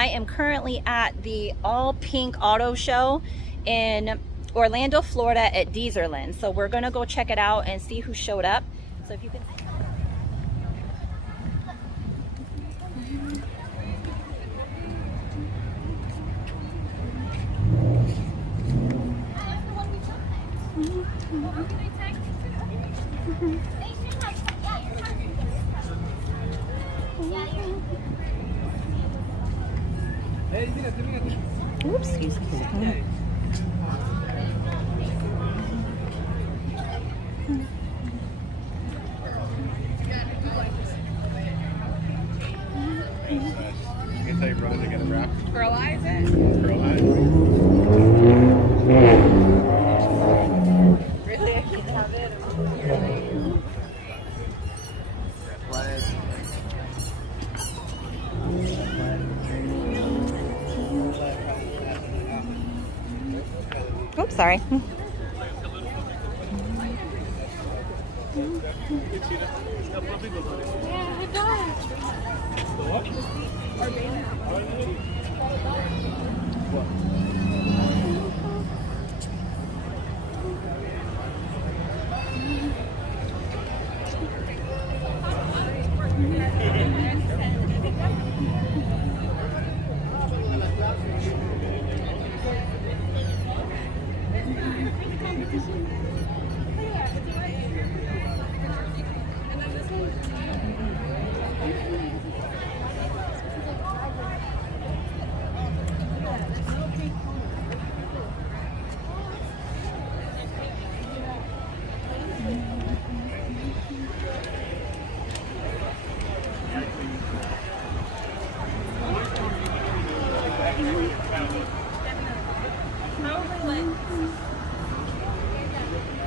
I am currently at the All Pink Auto Show in Orlando, Florida at Dezerland. So we're gonna go check it out and see who showed up. So if you can oops, excuse me. You can tell your brother to get a wrap. Girl eyes it? Girl eyes. Really? I can't have it. Oops, sorry. Yeah, it does.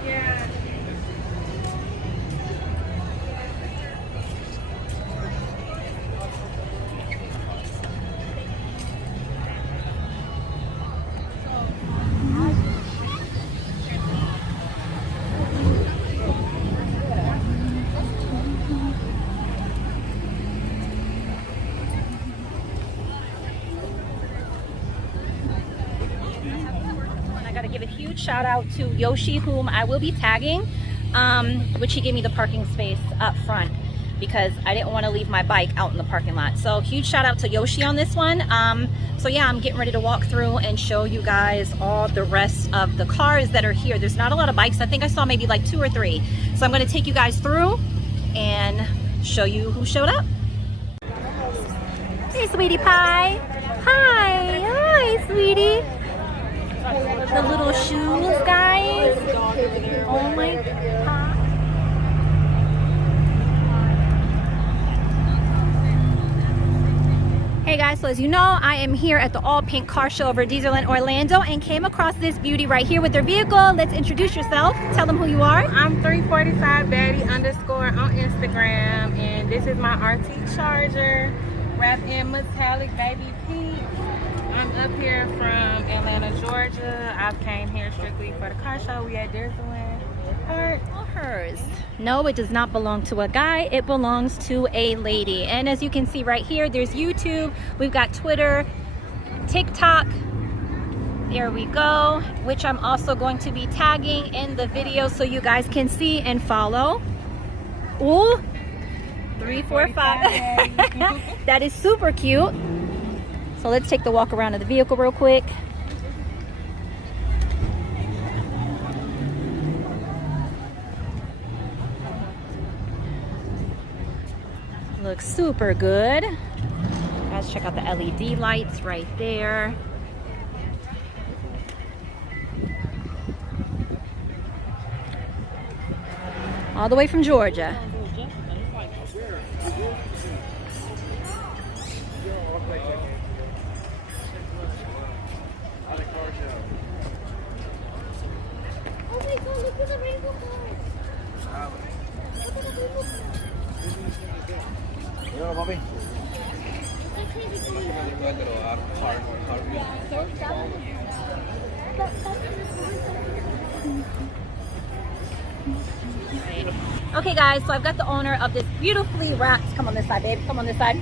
Yeah. Give a huge shout out to Yoshi, whom I will be tagging, which he gave me the parking space up front because I didn't want to leave my bike out in the parking lot. So huge shout out to Yoshi on this one. So yeah, I'm getting ready to walk through and show you guys all the rest of the cars that are here. There's not a lot of bikes. I think I saw maybe like 2 or 3. So I'm going to take you guys through and show you who showed up. Hey, sweetie pie. Hi. Hi, sweetie. The little shoes, guys. Oh my god. Hey guys, so as you know, I am here at the All Pink Car Show over Dezerland, Orlando, and came across this beauty right here with their vehicle. Let's introduce yourself. Tell them who you are. I'm 345 Baddie _ on Instagram, and this is my RT Charger, wrapped in metallic baby pink. I'm up here from Atlanta, Georgia. I came here strictly for the car show. We at Dezerland Park. All hers. No, it does not belong to a guy. It belongs to a lady. And as you can see right here, there's YouTube. We've got Twitter, TikTok. There we go. Which I'm also going to be tagging in the video so you guys can see and follow. Ooh, 345. That is super cute. So let's take the walk around of the vehicle real quick. Looks super good. Guys, check out the LED lights right there. All the way from Georgia. Okay guys, so I've got the owner of this beautifully wrapped, come on this side babe, come on this side.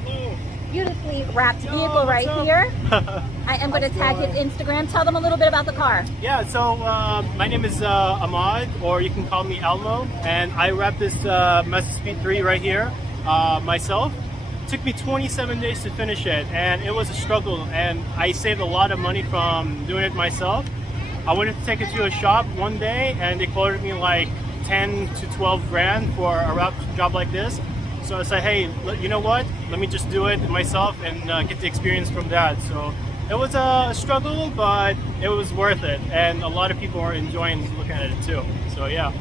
beautifully wrapped vehicle right here. I am going to tag his Instagram. Tell them a little bit about the car. Yeah, so my name is Ahmad, or you can call me Elmo, and I wrapped this Mazda Speed 3 right here myself. It took me 27 days to finish it, and it was a struggle, and I saved a lot of money from doing it myself. I wanted to take it to a shop one day, and they quoted me like 10 to 12 grand for a wrap job like this. So I said, hey, you know what? Let me just do it myself and get the experience from that. So it was a struggle, but it was worth it. And a lot of people are enjoying looking at it too. So yeah.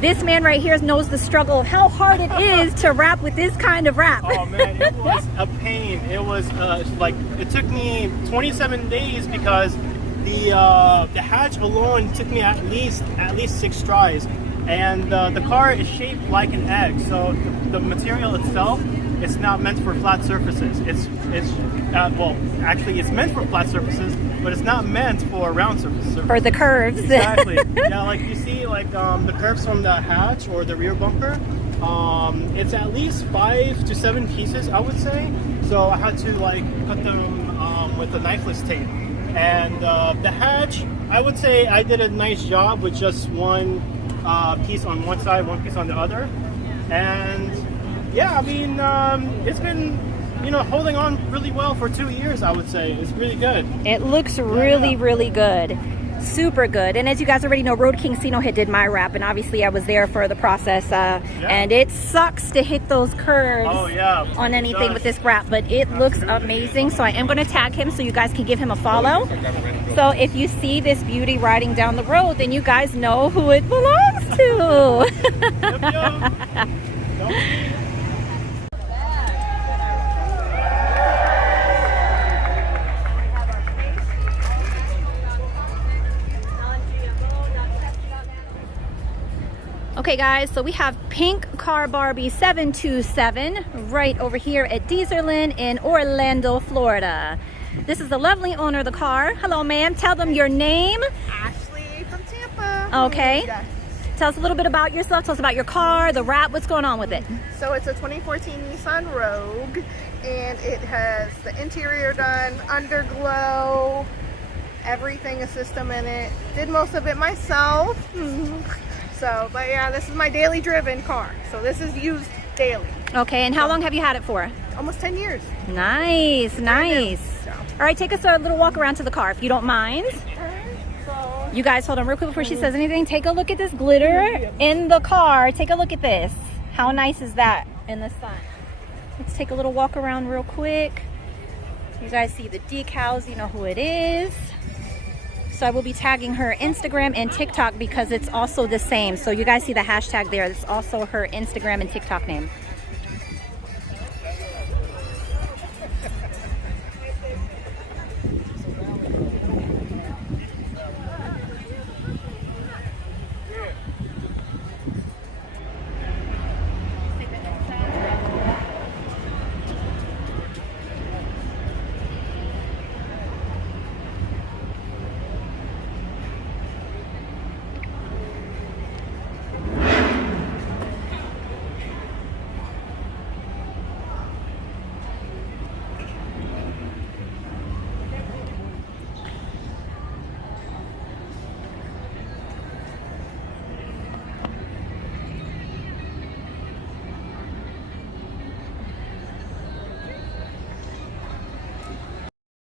This man right here knows the struggle of how hard it is to wrap with this kind of wrap. Oh man, it was a pain. It was like, it took me 27 days because the hatch alone took me at least 6 tries. And the car is shaped like an egg, so the material itself is not meant for flat surfaces. Well, actually it's meant for flat surfaces, but it's not meant for round surfaces. For the curves. Exactly. Yeah, like you see, like the curves from the hatch or the rear bumper. It's at least 5 to 7 pieces, I would say. So I had to like cut them with a knifeless tape. And the hatch, I would say I did a nice job with just one piece on one side, one piece on the other. And yeah, I mean, it's been, holding on really well for 2 years, I would say. It's really good. It looks really, really good. Super good. And as you guys already know, Road King Sino had did my wrap, and obviously I was there for the process. And it sucks to hit those curves on anything with this wrap, but it looks amazing. So I am going to tag him so you guys can give him a follow. So if you see this beauty riding down the road, then you guys know who it belongs to. Okay guys, so we have pink car Barbie 727 right over here at Dezerland in Orlando, Florida. This is the lovely owner of the car. Hello ma'am, tell them your name. Ashley from Tampa. Okay. Yes. Tell us a little bit about yourself, tell us about your car, the wrap, what's going on with it? So it's a 2014 Nissan Rogue, and it has the interior done, underglow, everything, a system in it. Did most of it myself. So, but yeah, this is my daily driven car. So this is used daily. Okay, and how long have you had it for? Almost 10 years. Nice, nice. All right, take us a little walk around to the car if you don't mind. So, You guys, hold on real quick before she says anything. Take a look at this glitter in the car. Take a look at this. How nice is that in the sun? Let's take a little walk around real quick. You guys see the decals, you know who it is. So I will be tagging her Instagram and TikTok because it's also the same. So you guys see the hashtag there. It's also her Instagram and TikTok name.